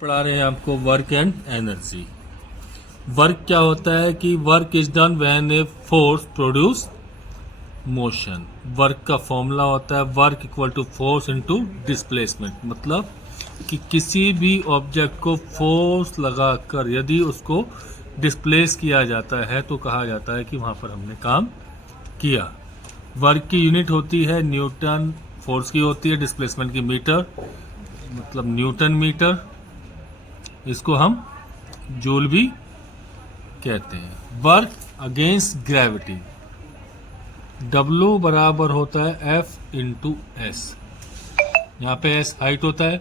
पढ़ा रहे हैं आपको वर्क एंड एनर्जी। वर्क क्या होता है कि work is done when a force produce motion. Work का फॉर्मूला होता है work equal to force into displacement. मतलब कि किसी भी ऑब्जेक्ट को फोर्स लगाकर यदि उसको डिस्प्लेस किया जाता है तो कहा जाता है कि वहां पर हमने काम किया। वर्क की यूनिट होती है न्यूटन, फोर्स की होती है डिस्प्लेसमेंट की मीटर, मतलब न्यूटन मीटर। इसको हम जूल भी कहते हैं। वर्क अगेंस्ट ग्रेविटी, W बराबर होता है F इंटू एस। यहाँ पे S हाइट होता है,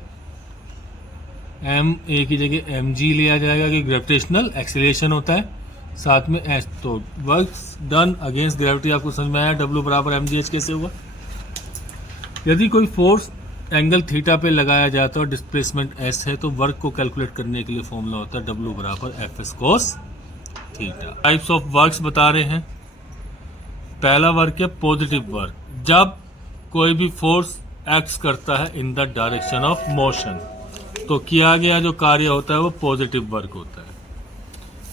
M A की जगह mg लिया जाएगा कि ग्रेविटेशनल एक्सीलरेशन होता है, साथ में S। तो वर्क डन अगेंस्ट ग्रेविटी आपको समझ में आया, W बराबर mgh कैसे हुआ। यदि कोई फोर्स एंगल थीटा पे लगाया जाता है और डिस्प्लेसमेंट s है तो वर्क को कैलकुलेट करने के लिए फॉर्मूला होता है W बराबर Fs cos theta. Types of works बता रहे हैं। पहला वर्क है पॉजिटिव वर्क, जब कोई भी फोर्स एक्ट्स करता है in the direction of motion तो किया गया जो कार्य होता है वो पॉजिटिव वर्क होता है।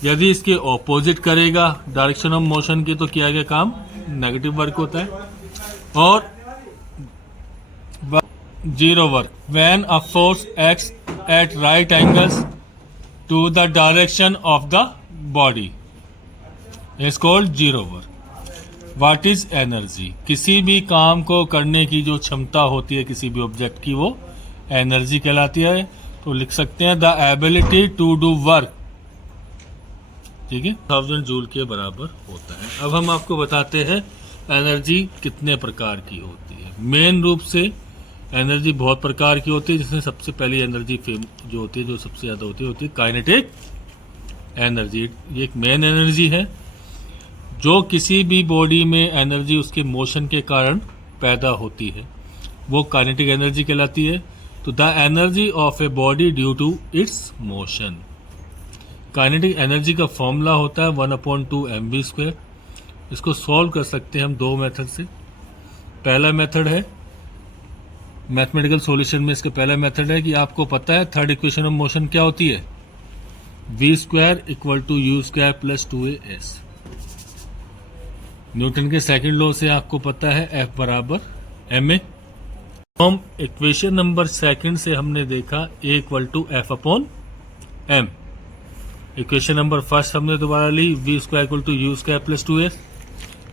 यदि इसके ऑपोजिट करेगा डायरेक्शन ऑफ मोशन की तो किया गया काम नेगेटिव वर्क होता है। और zero work, when a force acts at right angles to the direction of the body is called zero work. What is energy, किसी भी काम को करने की जो क्षमता होती है किसी भी ऑब्जेक्ट की वो एनर्जी कहलाती है। तो लिख सकते हैं the ability to do work, ठीक है, 1000 जूल के बराबर होता है। अब हम आपको बताते हैं एनर्जी कितने प्रकार की होती है। मेन रूप से एनर्जी बहुत प्रकार की होती है, जिसमें सबसे पहली एनर्जी जो होती है, जो सबसे ज्यादा होती है काइनेटिक एनर्जी। ये एक मेन एनर्जी है जो किसी भी बॉडी में एनर्जी उसके मोशन के कारण पैदा होती है, वो काइनेटिक एनर्जी कहलाती है। तो the energy of a body due to its motion. Kinetic energy का फॉर्मूला होता है 1/2 mv²। इसको सॉल्व कर सकते हैं हम दो मेथड से। पहला मेथड है मैथमेटिकल सॉल्यूशन में, इसका पहला मेथड है कि आपको पता है थर्ड इक्वेशन ऑफ मोशन क्या होती है, v² equal to u² plus 2as। Newton के सेकंड लॉ से आपको पता है F बराबर ma। हम इक्वेशन नंबर सेकंड से हमने देखा A equal to F/m। Equation number first हमने दोबारा ली v² equal to u² plus 2s।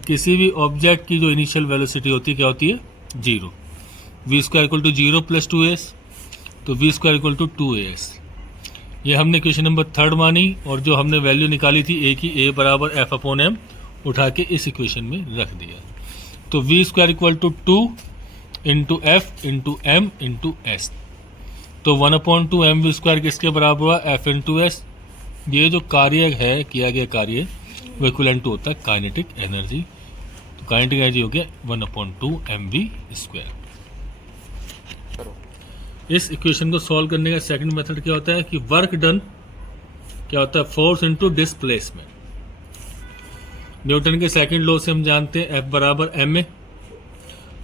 किसी भी ऑब्जेक्ट की जो इनिशियल वेलोसिटी होती है क्या होती है, 0। v² equal to 0 plus 2s, तो v² इक्वल टू 2as। ये हमने क्वेश्चन नंबर थर्ड मानी और जो हमने वैल्यू निकाली थी a की, a बराबर F/m उठा के इस इक्वेशन में रख दिया। तो v² equal to 2 into F into m into s। तो 1/2 mv² किसके बराबर हुआ, F इंटू s। ये जो कार्य है किया गया कार्य वो इक्विवेलेंट होता है काइनेटिक एनर्जी। तो काइनेटिक एनर्जी हो गया 1/2 mv²। इस इक्वेशन को सॉल्व करने का सेकंड मेथड क्या होता है कि वर्क डन क्या होता है, फोर्स इनटू डिस्प्लेसमेंट। न्यूटन के सेकंड लॉ से हम जानते हैं F बराबर ma।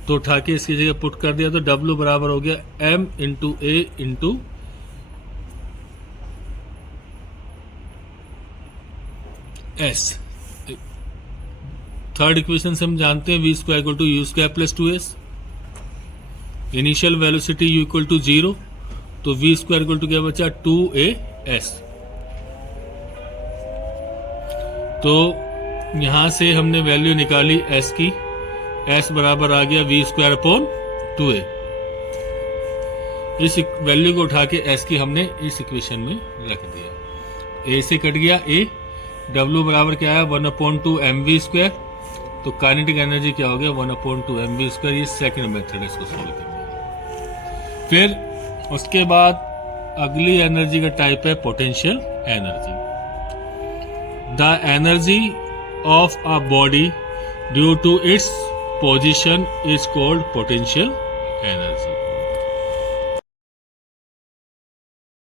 तो उठा के इसकी जगह पुट कर दिया तो W बराबर हो गया m into a into s। Third equation से हम जानते हैं v² equal to u² plus 2s। Initial velocity u equal to 0, तो v² इक्वल टू क्या बचा, 2as। तो यहां से हमने वैल्यू निकाली s की, s बराबर आ गया v²/2a। इस वैल्यू को उठा के s की हमने इस इक्वेशन में रख दिया। a से कट गया a, w बराबर क्या आया 1/2 mv²। तो काइनेटिक एनर्जी क्या हो गया 1/2 mv²। ये सेकंड मेथड है इसको सॉल्व करने का। फिर उसके बाद अगली एनर्जी का टाइप है potential energy. The energy of a body due to its position is called potential energy.